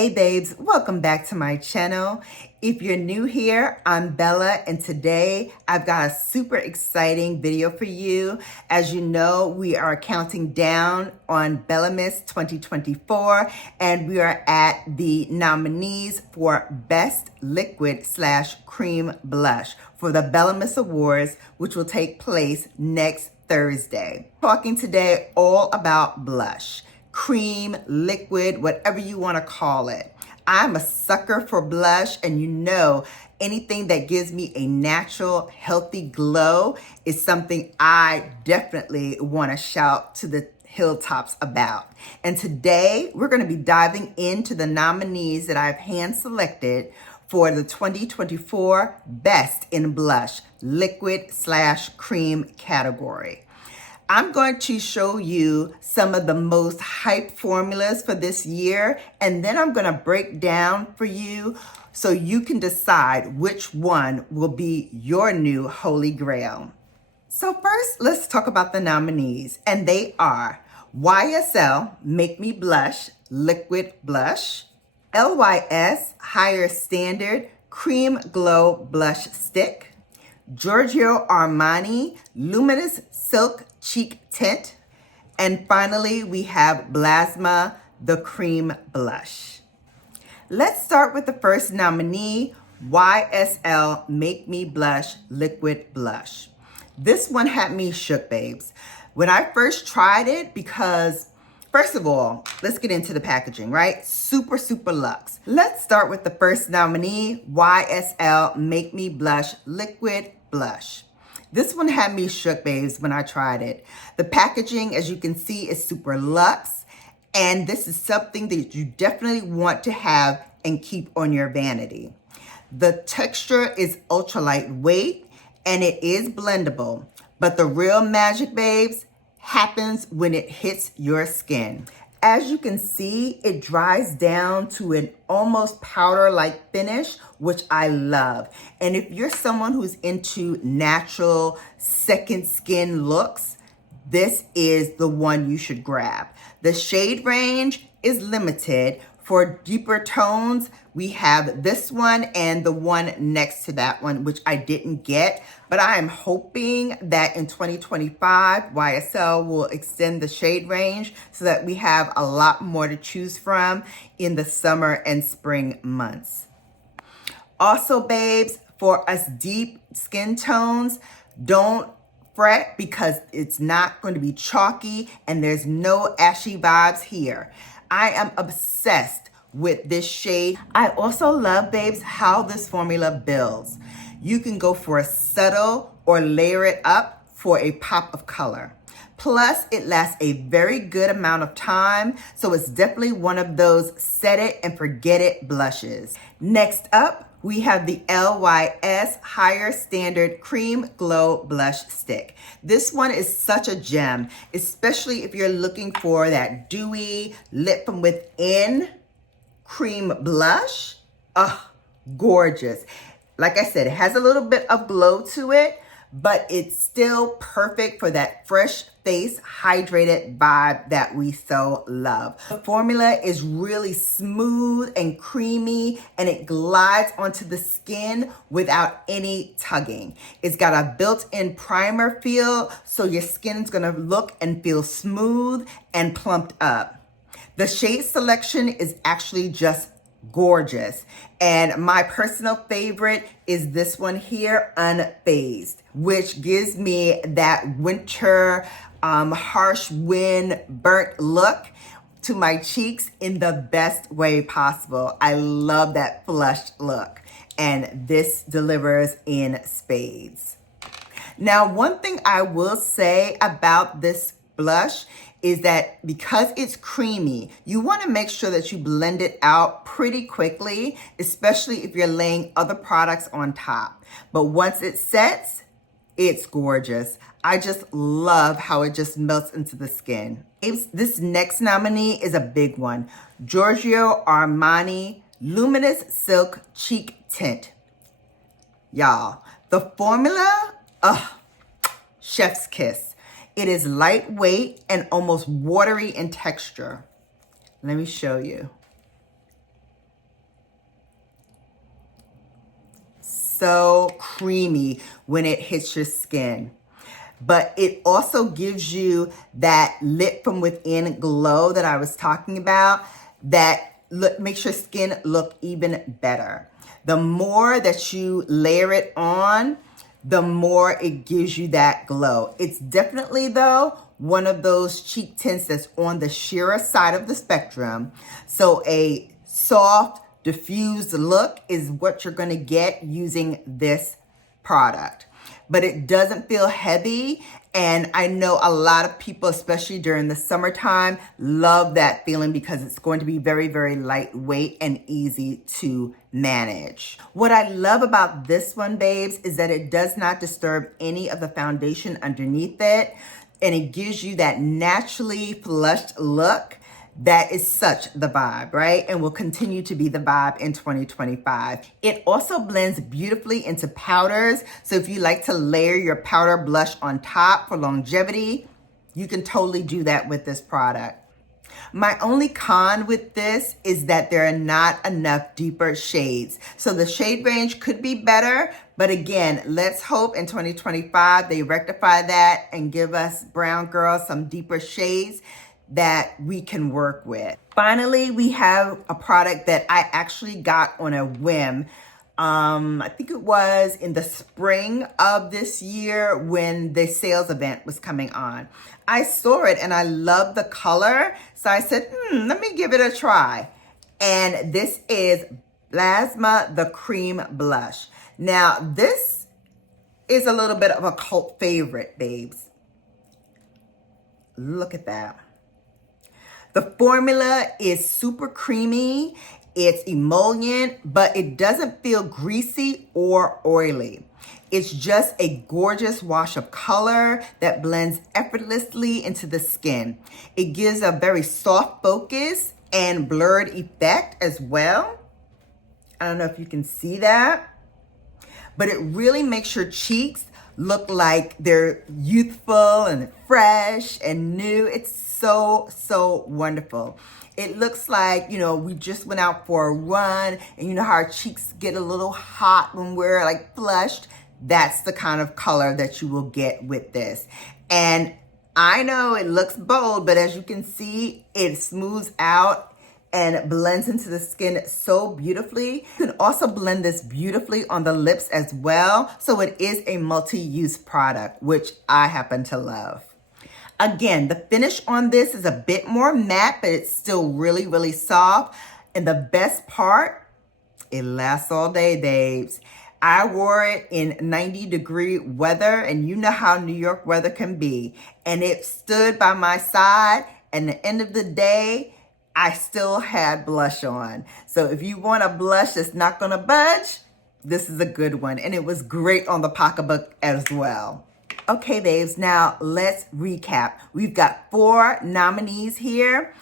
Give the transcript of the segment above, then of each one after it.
Hey babes, welcome back to my channel. If you're new here, I'm Bella, and today I've got a super exciting video for you. As you know, we are counting down on Bellamas 2024, and we are at the nominees for Best Liquid/Cream Blush for the Bellamas Awards, which will take place next Thursday. Talking today all about blush. Cream, liquid, whatever you want to call it. I'm a sucker for blush, and you know, anything that gives me a natural, healthy glow is something I definitely want to shout to the hilltops about. And today we're going to be diving into the nominees that I've hand selected for the 2024 Best in Blush Liquid/Cream category. I'm going to show you some of the most hyped formulas for this year, and then I'm going to break down for you so you can decide which one will be your new holy grail. So first, let's talk about the nominees, and they are YSL Make Me Blush Liquid Blush, LYS Higher Standard Cream Glow Blush Stick, Giorgio Armani Luminous Silk Cheek Tint, and finally we have 𝕊𝕦𝕢 the Cream Blush. Let's start with the first nominee, YSL Make Me Blush Liquid Blush. This one had me shook, babes. When I first tried it, because first of all, let's get into the packaging, right? Super, super luxe. Let's start with the first nominee, YSL Make Me Blush Liquid Blush. This one had me shook, babes, when I tried it. The packaging, as you can see, is super luxe, and this is something that you definitely want to have and keep on your vanity. The texture is ultra lightweight, and it is blendable, but the real magic, babes, happens when it hits your skin. As you can see, it dries down to an almost powder-like finish, which I love. And if you're someone who's into natural second skin looks, this is the one you should grab. The shade range is limited. For deeper tones, we have this one and the one next to that one, which I didn't get. But I am hoping that in 2025, YSL will extend the shade range so that we have a lot more to choose from in the summer and spring months. Also, babes, for us deep skin tones, don't fret because it's not going to be chalky and there's no ashy vibes here. I am obsessed with this shade. I also love, babes, how this formula builds. You can go for a subtle or layer it up for a pop of color. Plus, it lasts a very good amount of time, so it's definitely one of those set it and forget it blushes. Next up, we have the LYS Higher Standard Cream Glow Blush Stick. This one is such a gem, especially if you're looking for that dewy lit from within cream blush. Gorgeous. Like I said, it has a little bit of glow to it, but it's still perfect for that fresh face, hydrated vibe that we so love. The formula is really smooth and creamy, and it glides onto the skin without any tugging. It's got a built-in primer feel, so your skin's gonna look and feel smooth and plumped up. The shade selection is actually just gorgeous. And my personal favorite is this one here, Unfazed, which gives me that winter, harsh wind, burnt look to my cheeks in the best way possible. I love that flushed look, and this delivers in spades. Now, one thing I will say about this blush is that because it's creamy, you want to make sure that you blend it out pretty quickly, especially if you're laying other products on top. But once it sets, it's gorgeous. I just love how it just melts into the skin. This next nominee is a big one. Giorgio Armani Luminous Silk Cheek Tint. Y'all, the formula, chef's kiss. It is lightweight and almost watery in texture. Let me show you. so creamy when it hits your skin. But it also gives you that lit from within glow that I was talking about that makes your skin look even better. The more that you layer it on, the more it gives you that glow. It's definitely, though, one of those cheek tints that's on the sheerer side of the spectrum. So a soft, diffused look is what you're gonna get using this product. But it doesn't feel heavy. And I know a lot of people, especially during the summertime, love that feeling because it's going to be very, very lightweight and easy to manage. What I love about this one, babes, is that it does not disturb any of the foundation underneath it. And it gives you that naturally flushed look that is such the vibe, right? And will continue to be the vibe in 2025. It also blends beautifully into powders. So if you like to layer your powder blush on top for longevity, you can totally do that with this product. My only con with this is that there are not enough deeper shades. So the shade range could be better, but again, let's hope in 2025 they rectify that and give us brown girls some deeper shades that we can work with. Finally, we have a product that I actually got on a whim. I think it was in the spring of this year when the sales event was coming on. I saw it and I loved the color. So I said, let me give it a try. And this is 𝕊𝕦𝕡𝕟𝕣 the Cream Blush. Now, this is a little bit of a cult favorite, babes. Look at that. The formula is super creamy. It's emollient, but it doesn't feel greasy or oily. It's just a gorgeous wash of color that blends effortlessly into the skin. It gives a very soft focus and blurred effect as well. I don't know if you can see that, but it really makes your cheeks look like they're youthful and fresh and new. It's so wonderful. It looks like, we just went out for a run and you know how our cheeks get a little hot when we're like flushed. That's the kind of color that you will get with this. And I know it looks bold, but as you can see, it smooths out and blends into the skin so beautifully. You can also blend this beautifully on the lips as well. So it is a multi-use product, which I happen to love. Again, the finish on this is a bit more matte, but it's still really, really soft. And the best part, it lasts all day, babes. I wore it in 90-degree weather, and you know how New York weather can be. And it stood by my side, and at the end of the day, I still had blush on. So if you want a blush that's not gonna budge, this is a good one. And it was great on the pocketbook as well. Okay, babes, now let's recap. We've got 4 nominees here.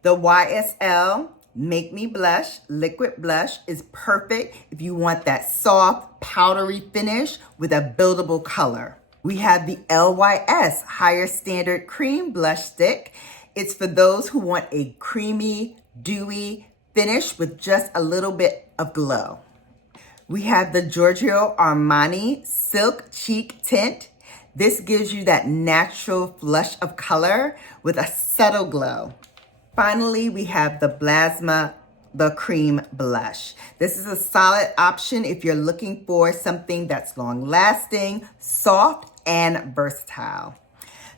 The YSL Make Me Blush Liquid Blush is perfect if you want that soft, powdery finish with a buildable color. We have the LYS Higher Standard Cream Blush Stick. It's for those who want a creamy, dewy finish with just a little bit of glow. We have the Giorgio Armani Silk Cheek Tint. This gives you that natural flush of color with a subtle glow. Finally, we have the 𝕊𝕦𝕡𝕟𝕣 the Cream Blush. This is a solid option if you're looking for something that's long-lasting, soft, and versatile.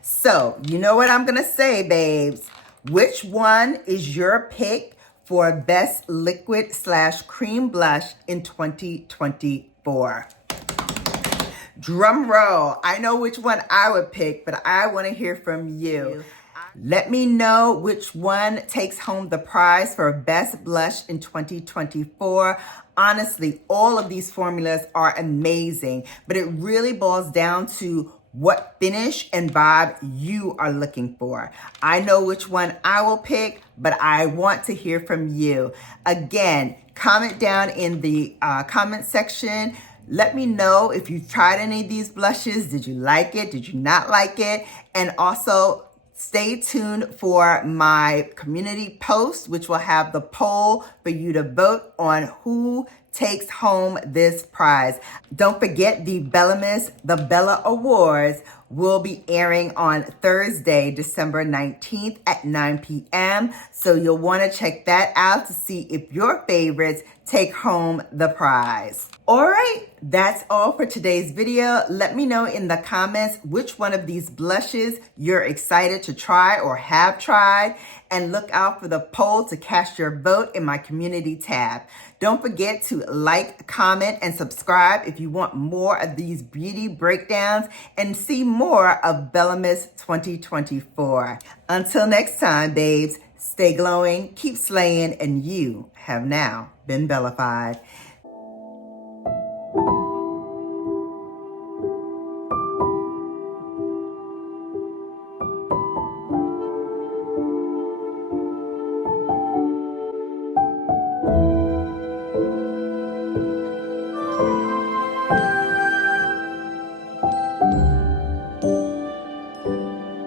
So, you know what I'm gonna say, babes. Which one is your pick for best liquid/cream blush in 2024? Drum roll. I know which one I would pick, but I want to hear from you. Let me know which one takes home the prize for best blush in 2024. Honestly, all of these formulas are amazing, but it really boils down to what finish and vibe you are looking for. I know which one I will pick, but I want to hear from you. Again, comment down in the comment section. Let me know if you've tried any of these blushes. Did you like it? Did you not like it? And also, stay tuned for my community post, which will have the poll for you to vote on who takes home this prize. Don't forget the Bellamas, the Bella Awards will be airing on Thursday, December 19th at 9 p.m. So you'll want to check that out to see if your favorites take home the prize. All right, that's all for today's video. Let me know in the comments which one of these blushes you're excited to try or have tried, and look out for the poll to cast your vote in my community tab. Don't forget to like, comment, and subscribe if you want more of these beauty breakdowns and see more of Bellamas 2024. Until next time, babes, stay glowing, keep slaying, and you have now been Bellafied.